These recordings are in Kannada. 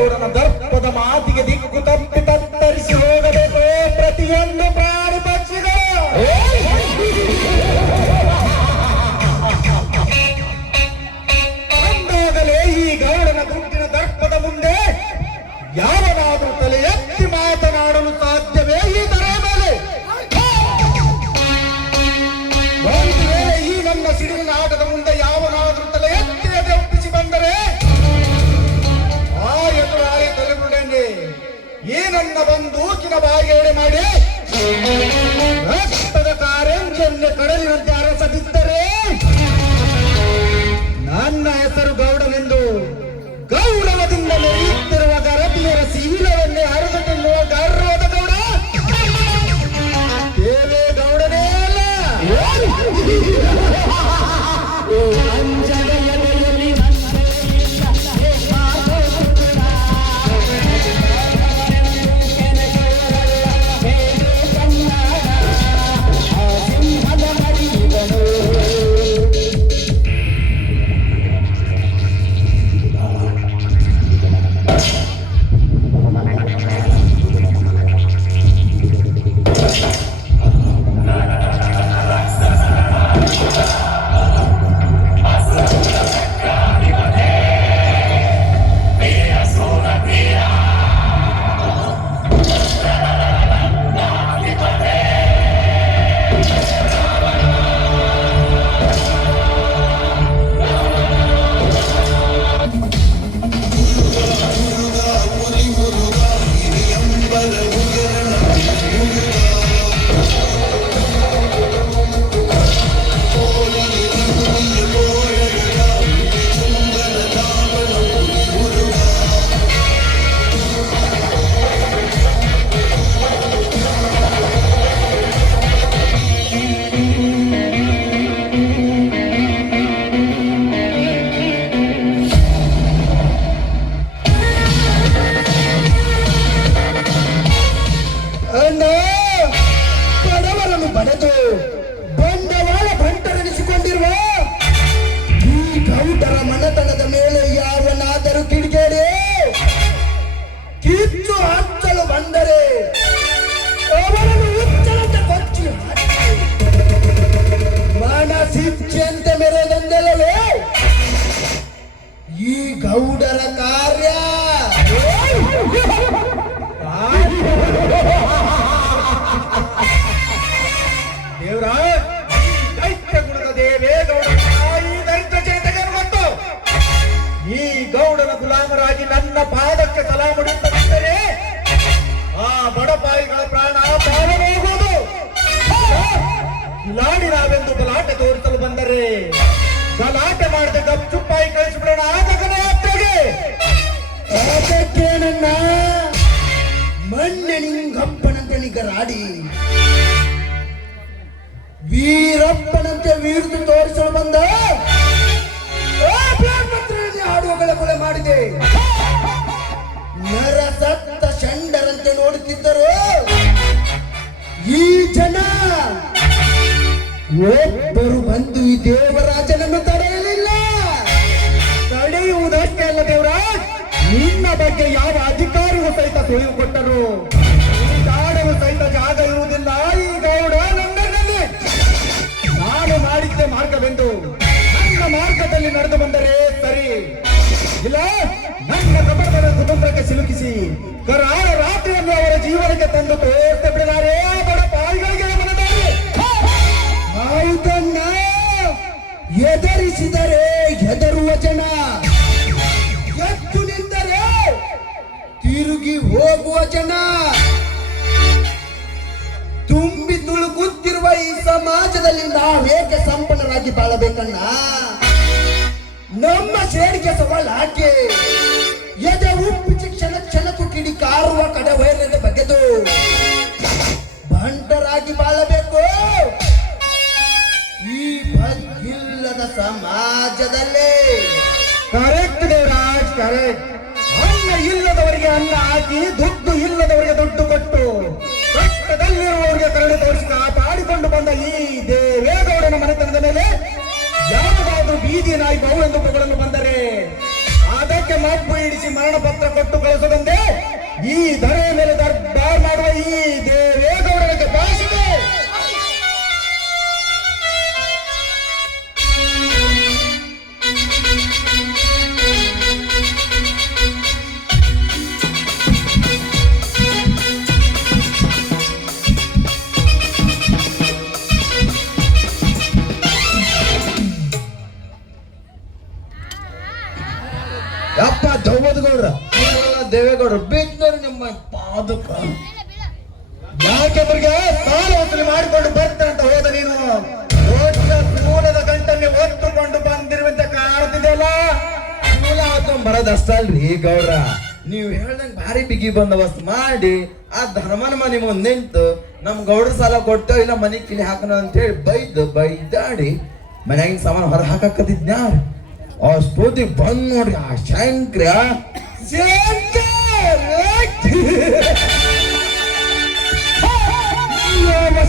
ದೇವೇಗೌಡನ ದರ್ಪದ ಮಾತಿಗೆ ದಿಕ್ಕು ತಪ್ಪಿ ತತ್ತರಿಸಿ ಹೋಗಬೇಕು ಪ್ರತಿಯೊಂದು ಪ್ರಾಣಿ ಪಕ್ಷಿಗಳು. ಅಂದಾಗಲೇ ಈ ಗೌಡನ ದುಡ್ಡಿನ ದರ್ಪದ ಮುಂದೆ ಯಾವನಾದರೂ ತಲೆ ಎತ್ತಿ ಮಾತನಾಡಲು ಸಾಧ್ಯವೇ ಈ ತರ ಮೇಲೆ? ಒಂದು ವೇಳೆ ಈ ನನ್ನ ಸಿಡಿಲಿನ ಆಟದ ಮುಂದೆ ಯಾವನಾದರೂ ತಲೆ ಎತ್ತಿ ಎದೆ ಒಪ್ಪಿಸಿ ಬಂದರೆ ಆ ಎದುರಾಳಿ ತಲೆಗುಡಂಗೆ ಈ ನನ್ನ ಬಂದೂಕಿನ ಬಾಯಿಗೆ ಮಾಡಿ ರಕ್ತದ ಕಾರಂಜಿಯನ್ನು ಕಡಲಿನಂತೆ ಅರಸದಿದ್ದರೆ ನನ್ನ ಹೆಸರು ಗೌಡನೆಂದು ಗೌರವದಿಂದ ನಡೆಯುತ್ತಿರುವ ಗರತಿಯರ ಶೀಲವನ್ನೇ ಹರಿದು ತಿನ್ನುವ ಗರ್ವದ ಗೌಡ ದೇವೇಗೌಡನೇ ಅಲ್ಲ. ಬಡವರನ್ನು ಬಡೆದು ಬಂಡವಾಳ ಬಂಟರೆನಿಸಿಕೊಂಡಿರುವ ಈ ಗೌಡರ ಮನೆತನದ ಮೇಲೆ ಯಾವನಾದರೂ ಕಿಡಿಗೇಡಿ ಕಿಚ್ಚು ಹಚ್ಚಲು ಬಂದರೆ ಅವರನ್ನು ಉಚ್ಚಲತೆ ಕೊಚ್ಚಿ ಮನಸಿಚ್ಚಂತೆ ಮೆರೆದಂದೆಲ್ಲವೇ ಈ ಗೌಡರ ಕಾರ್ಯ. ದೇವರಾಜ್ ದೈತ್ಯ ಗುಣದ ದೇವೇಗೌಡ ಈ ದೈತ್ಯ ಚೇತಕನು ಬಂತು ಈ ಗೌಡನ ಗುಲಾಮರಾಗಿ ನನ್ನ ಪಾದಕ್ಕೆ ಸಲಾ ಮುಡಿಯುತ್ತದೆ. ಆ ಬಡಪಾಯಿಗಳ ಪ್ರಾಣ ಪಾವನೋಗುವುದು. ಕಿಲಾಡಿ ನಾವೆಂದು ಗಲಾಟೆ ತೋರಿಸಲು ಬಂದರೆ ಗಲಾಟೆ ಮಾಡದೆ ಗಪ್ಚುಪ್ಪಾಯಿ ಕಳಿಸಿಬಿಡೋಣ ಆಗಗನ ಯಾತ್ರೆಗೆ. ಅದಕ್ಕೆ ನನ್ನ ಮೊನ್ನೆ ನಿಂಗಪ್ಪನಂತೆ ನಿಗರಾಡಿ ವೀರಪ್ಪನಂತೆ ವೀರತು ತೋರಿಸಲು ಬಂದ ಹಾಡುವಗಳ ಕೊಲೆ ಮಾಡಿದೆ. ನರಸತ್ತ ಷಂಡರಂತೆ ನೋಡುತ್ತಿದ್ದರು ಈ ಜನ. ಒಬ್ಬರು ಬಂದು ಈ ದೇವರಾಜನನ್ನು ತಡೆಯಲಿಲ್ಲ. ತಡೆಯುವುದಷ್ಟೇ ಅಲ್ಲ ದೇವರಾಜ್, ನಿನ್ನ ಬಗ್ಗೆ ಯಾವ ಅಧಿಕಾರಿಗೂ ಸಹಿತ ಸುಳಿವು ಕೊಟ್ಟರು. ಆಡಲು ಸಹಿತ ಜಾಗ ಇರುವುದಿಲ್ಲ ಈ ಗೌಡ ನಂಗನಲ್ಲಿ. ನಾನು ಮಾಡಿದ್ದೆ ಮಾರ್ಗವೆಂದು ನನ್ನ ಮಾರ್ಗದಲ್ಲಿ ನಡೆದು ಬಂದರೆ ಸರಿ, ಇಲ್ಲ ನನ್ನ ಕಪಟದ ಕುಟುಂಬಕ್ಕೆ ಸಿಲುಕಿಸಿ ಕರಾಳ ರಾತ್ರಿಯನ್ನು ಅವರ ಜೀವನಕ್ಕೆ ತಂದು ತೋರ್ತೆ ಬಿಡಲಾರೆ ಆ ಬಡ ಪಾಯಿಗಳಿಗೆ ಮನದಾರೆ. ಹೌದನ್ನ ಎದರಿಸಿದರೆ ಹೆದರುವ ಜನ, ಎದ್ದು ನಿಂತರೆ ತಿರುಗಿ ಹೋಗುವ ಜನ. ತುಂಬಿ ತುಳುಕುತ್ತಿರುವ ಈ ಸಮಾಜದಲ್ಲಿ ನಾವೇಕೆ ಸಂಪನ್ನರಾಗಿ ಬಾಳಬೇಕಣ್ಣ? ನಮ್ಮ ಸೇಡಿಗೆ ಸವಾಲು ಹಾಕಿ ಎದೆ ಉಪ್ಪಿಸಿ ಕ್ಷಣ ಕ್ಷಣಕ್ಕೂ ಕಿಡಿ ಕಾರುವ ಕಡೆ ವೈರ್ಯದ ಬಗೆದು ಬಂಟರಾಗಿ ಬಾಳಬೇಕು ಈ ಬಗ್ಗಿಲ್ಲದ ಸಮಾಜದಲ್ಲಿ. Correct Devaraj, correct. ಅನ್ನ ಇಲ್ಲದವರಿಗೆ ಅನ್ನ ಹಾಕಿ ದುಡ್ಡು ಇಲ್ಲದವರಿಗೆ ದುಡ್ಡು ಕೊಟ್ಟು ಕಷ್ಟದಲ್ಲಿರುವವರಿಗೆ ಕರಡು ತೋರಿಸಿ ಕಾಪಾಡಿಕೊಂಡು ಬಂದ ಈ ದೇವೇಗೌಡನ ಮನೆತನದ ಮೇಲೆ ಯಾವುದಾದ್ರೂ ಬೀದಿ ನಾಯಿ ಬಹು ಎಂದು ಪೊಗಳನ್ನು ಬಂದರೆ ಅದಕ್ಕೆ ಮಬ್ಬು ಇಡಿಸಿ ಮರಣ ಪತ್ರ ಕೊಟ್ಟು ಕಳಿಸದಂತೆ ಈ ಧರೆಯ ಮೇಲೆ ದರ್ಬಾರ್ ಮಾಡುವ ಈ ದೇವೇಗೌಡರಿಗೆ ಭಾಷೆ. ಯಪ್ಪ ದೌವದ ಗೌಡ್ರ ದೇವೇಗೌಡ್ರ ಬೇಕಿದ್ದಾರೆ ನಿಮ್ಮ ಪಾದಕ. ಯಾಕೆಂದ್ರೆ ಸಾಲ ವಸೂಲಿ ಮಾಡಿಕೊಂಡು ಬರ್ತಾರೆ ಅಂತ ಹೋದ ನೀನು ದೊಡ್ಡ ಮೂಲದ ಗಂಟನ್ನೇ ಹೊತ್ತುಕೊಂಡು ಬಂದಿರುವಂತೆ ಕಾಣ್ತಿದೆಯಲ್ಲ. ಮೂಲ ಹಾಕೊಂಡ್ ಬರೋದಷ್ಟಲ್ರಿ ಗೌಡ್ರ, ನೀವ್ ಹೇಳ್ದಂಗ್ ಭಾರಿ ಬಿಗಿ ಬಂದೋಬಸ್ತ್ ಮಾಡಿ ಆ ಧರ್ಮನ ಮನೆ ಮುಂದೆ ನಿಂತು ನಮ್ ಗೌಡ್ರ ಸಾಲ ಕೊಡ್ತೇವ ಇಲ್ಲ ಮನಿ ಕಿಲಿ ಹಾಕೋಣ ಅಂತ ಹೇಳಿ ಬೈದಾಡಿ ಮನ್ಯಾಗಿನ ಸಾಮಾನು ಹೊರ ಹಾಕಕತ್ತಿದ್ನ. ಅಷ್ಟೊತ್ತಿ ಬಂದ್ ನೋಡ್ರಿ ಆ ಶಂಕ್ರ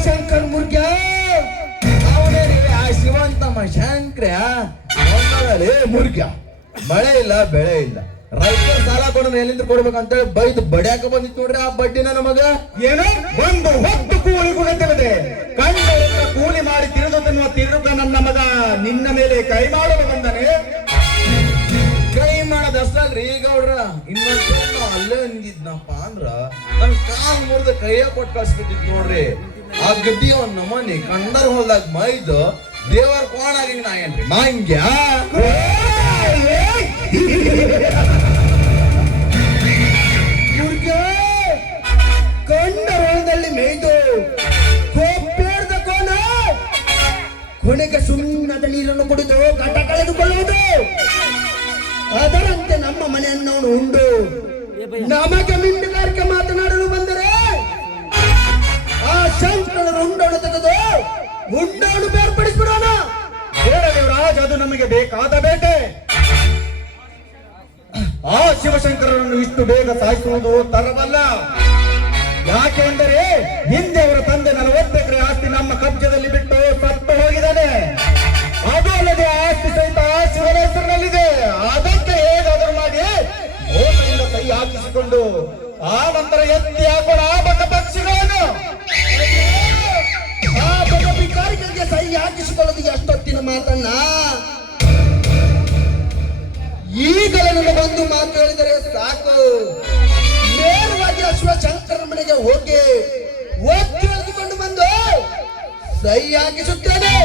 ಶಂಕರ್ ಮುರ್ಗ ಅವನೇ ಆ ಶಿವಂತಮ್ಮ ಶಂಕ್ರ ಮುರ್ಗ. ಮಳೆ ಇಲ್ಲ ಬೆಳೆ ಇಲ್ಲ, ರೈತರ ಸಾಲ ಕೊಡೋಣ ಎಲ್ಲಿಂದ ಕೊಡ್ಬೇಕಂತೇಳಿ ಬೈದು ಬಡಿಯಾಕ ಬಂದಿತ್ತು ನೋಡ್ರಿ ಆ ಬಡ್ಡಿನ ನಮಗ. ಏನೋ ಒಂದು ಹೊತ್ತು ಕೂಲಿ ಕೊಡುತ್ತಿಲ್ಲದೆ ಕಂಡ ಕೂಲಿ ಮಾಡಿ ತಿರುದು ತಿನ್ನುವ ತಿರುಗ ನನ್ನ ಮಗ ನಿನ್ನ ಮೇಲೆ ಕೈ ಮಾಡಲು ಬಂದನೆ. ಕೈ ಮಾಡೋದಷ್ಟಲ್ರಿ ಗೌಡ್ರ, ಇನ್ನೊಂದು ಅಲ್ಲೇ ಅಂದಿದ್ನಪ್ಪ ಅಂದ್ರ ನನ್ ಕಾಲ್ ಮುರಿದ ಕೈಯ ಕೊಟ್ಟು ಕಳ್ಸ್ಬಿಟ್ಟಿದ್ ನೋಡ್ರಿ. ಆ ಗದ್ದಿ ಒಂದ್ ನಮನಿ ಕಂಡರ್ ಹೊಲ್ದಾಗ ಮೈದು ದೇವರ ಕೋಣಾಗಿ ನಾ ಏನ್ರಿ ಮಾಂಗ್ಯ ಕಂಡ ಹೊಲದಲ್ಲಿ ಮೇಯ್ದು ಕೋಪೇರ್ದ ಕೋಣ ಕೊನೆಗೆ ಸುಣ್ಣದ ನೀರನ್ನು ಕುಡಿದು ಘಟ ಕಳೆದುಕೊಳ್ಳುವುದು. ಅದರಂತೆ ನಮ್ಮ ಮನೆಯನ್ನವನು ಉಂಡು ನಮಗೆ ಮಿಂಡುಗಾರಿಕೆ ಮಾತನಾಡಲು ಬಂದರೆ ಆ ಶಂಕರನ ಉಂಡನ್ನು ತೆಗೆದು ಉಂಡನ್ನು ಬೇರ್ಪಡಿಸ್ಬಿಡೋಣ. ದೇವರಾಜ್, ಅದು ನಮಗೆ ಬೇಕಾದ ಬೇಟೆ. ಆ ಶಿವಶಂಕರನನ್ನು ಇಷ್ಟು ಬೇಗ ಸಾಯಿಸುವುದು ತರವಲ್ಲ. ಯಾಕೆ ಅಂದರೆ ಹಿಂದೆ ಅವರ ತಂದೆ 40 ಎಕರೆ ಆಸ್ತಿ ನಮ್ಮ ಕಬ್ಜದಲ್ಲಿ ಬಿಟ್ಟು ಸತ್ತು ಹೋಗಿದ್ದಾನೆ. ಅದು ಅಲ್ಲದೆ ಆಸ್ತಿ ಸಹಿತ ಶಿವನ ಹೆಸರಿನಲ್ಲಿದೆ. ಅದಕ್ಕೆ ಹೇಗಾದರೂ ಮಾಡಿ ಮೋಸದಿಂದ ಕೈ ಹಾಕಿಸಿಕೊಂಡು ಆ ನಂತರ ಎತ್ತಿ ಹಾಕೋಣ ಆ ಬಕ ಪಕ್ಷಿಗಳನ್ನು. ಆ ಬಕ ಭಿಕಾರಿಗಳಿಗೆ ಕೈ ಹಾಕಿಸಿಕೊಳ್ಳೋದು ಎಷ್ಟೊತ್ತಿನ ಮಾತನ್ನ. ಈಗಲೇ ನನ್ನ ಬಂದು ಮಾತು ಹೇಳಿದರೆ ಸಾಕು. ನೇರವಾಗಿ ಶಿವಶಂಕರನ ಮನೆಗೆ ಹೋಗಿ ಒತ್ತಿ ಎಳೆದುಕೊಂಡು ಬಂದು ಸೈ ಹಾಕಿಸುತ್ತೇನೆ.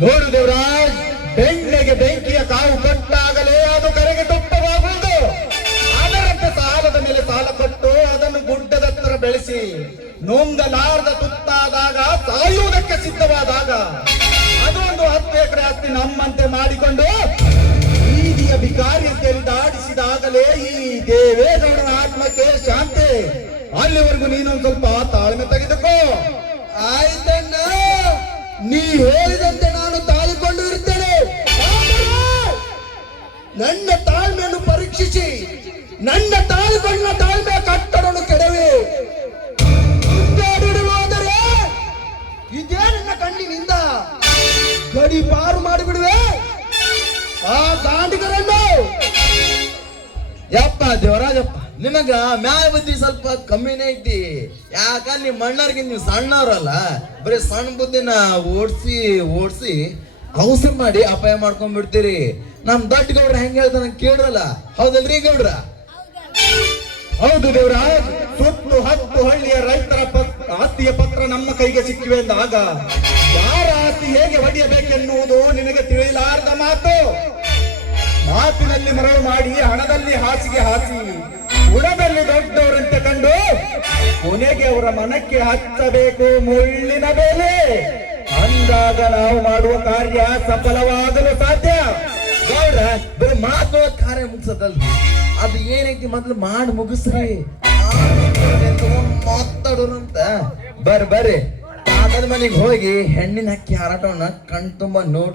ನೋಡು ದೇವರಾಜ್, ಬೆಣ್ಣೆಗೆ ಬೆಂಕಿಯ ಕಾವು ಕೊಟ್ಟಾಗಲೇ ಅದು ಕರೆಗೆ ತುಪ್ಪವಾಗುವುದು. ಅದರಂತೆ ಸಾಲದ ಮೇಲೆ ಸಾಲ ಕೊಟ್ಟು ಅದನ್ನು ಗುಡ್ಡದತ್ತರ ಬೆಳೆಸಿ ನೊಂದಲಾರದ ತುತ್ತಾದಾಗ ಸಾಯುವುದಕ್ಕೆ ಸಿದ್ಧವಾದಾಗ ಅದು ಒಂದು 10 ಎಕರೆ ಆಸ್ತಿ ನಮ್ಮಂತೆ ಮಾಡಿಕೊಂಡು ಬೀದಿಯ ಭಿಕಾರಿ ದಾಡಿಸಿದಾಗಲೇ ಈ ದೇವೇಗೌಡನ ಆತ್ಮಕ್ಕೆ ಶಾಂತಿ. ಅಲ್ಲಿವರೆಗೂ ನೀನೊಂದು ಸ್ವಲ್ಪ ತಾಳ್ಮೆ ತೆಗೆದುಕೋ. ಆಯ್ತಣ್ಣ, ನೀ ಹೇಳಿದಂತೆ ನಾನು ತಾಳಿಕೊಂಡು ಇರ್ತೇನೆ. ನನ್ನ ತಾಳ್ಮೆಯನ್ನು ಪರೀಕ್ಷಿಸಿ ನನ್ನ ತಾಳಿಕೊಂಡ ತಾಳ್ಮೆ ಕಟ್ಟಡವನ್ನು ಕೆಡವಿ ಹೋದರೆ ಇದೇ ನನ್ನ ಕಣ್ಣಿನಿಂದ ಗಡಿಪಾರು ಮಾಡಿಬಿಡುವೆ ಆ ದಾಂಡಿಗರನ್ನು. ಯಪ್ಪ ದೇವರಾಜಪ್ಪ, ನಿಮಗ ಮ್ಯಾಲ ಬುದ್ಧಿ ಸ್ವಲ್ಪ ಕಮ್ಮಿನೇ ಐತಿ. ಯಾಕ ನಿಮ್ ಮಣ್ಣರ್ಗೆ ನೀವು ಸಣ್ಣವ್ರಲ್ಲ, ಬರೀ ಸಣ್ಣ ಬುದ್ಧಿನ ಓಡಿಸಿ ಅವಸರ ಮಾಡಿ ಅಪಾಯ ಮಾಡ್ಕೊಂಡ್ ಬಿಡ್ತೀರಿ. ನಮ್ ದೊಡ್ಡ ಗೌಡ್ರ ಹೆಂಗ್ ಹೇಳ್ತಾನ ಕೇಳ್ರಲ್ಲ, ಹೌದಲ್ರಿ ಗೌಡ್ರ? ಹೌದು ದೇವರಾಜ್, ಸುತ್ತು 10 ಹಳ್ಳಿಯ ರೈತರ ಆಸ್ತಿಯ ಪತ್ರ ನಮ್ಮ ಕೈಗೆ ಸಿಕ್ಕಿವೆ ಎಂದಾಗ ಯಾರ ಆಸ್ತಿ ಹೇಗೆ ಹೊಡೆಯಬೇಕೆನ್ನುವುದು ನಿನಗೆ ತಿಳಿಲಾರದ ಮಾತು. ಮಾತಿನಲ್ಲಿ ಮರಳು ಮಾಡಿ ಹಣದಲ್ಲಿ ಹಾಸಿಗೆ ಹಾಸಿ ಗುಣದಲ್ಲಿ ದೊಡ್ಡವರಂತೆ ಕಂಡು ಕೊನೆಗೆ ಅವರ ಮನಕ್ಕೆ ಹಚ್ಚಬೇಕು ಮುಳ್ಳಿನ ಬೇಲೆ. ಅಂದಾಗ ನಾವು ಮಾಡುವ ಕಾರ್ಯ ಸಫಲವಾಗಲು ಸಾಧ್ಯ. ಗೌಡ್ರ, ಬರೀ ಮಾತು ಕಾರ್ಯ ಮುಗಿಸೋದಲ್ರಿ, ಅದು ಏನೈತಿ ಮೊದ್ಲು ಮಾಡಿ ಮುಗಿಸ್ರಿ, ಮಾತಾಡೋರಂತ. ಬರ್ರಿ ಪಾದದ ಮನೆಗೆ ಹೋಗಿ ಹೆಣ್ಣಿನ ಅಕ್ಕಿ ಹಾರಾಟವನ್ನ ಕಣ್ ತುಂಬ ನೋಡು.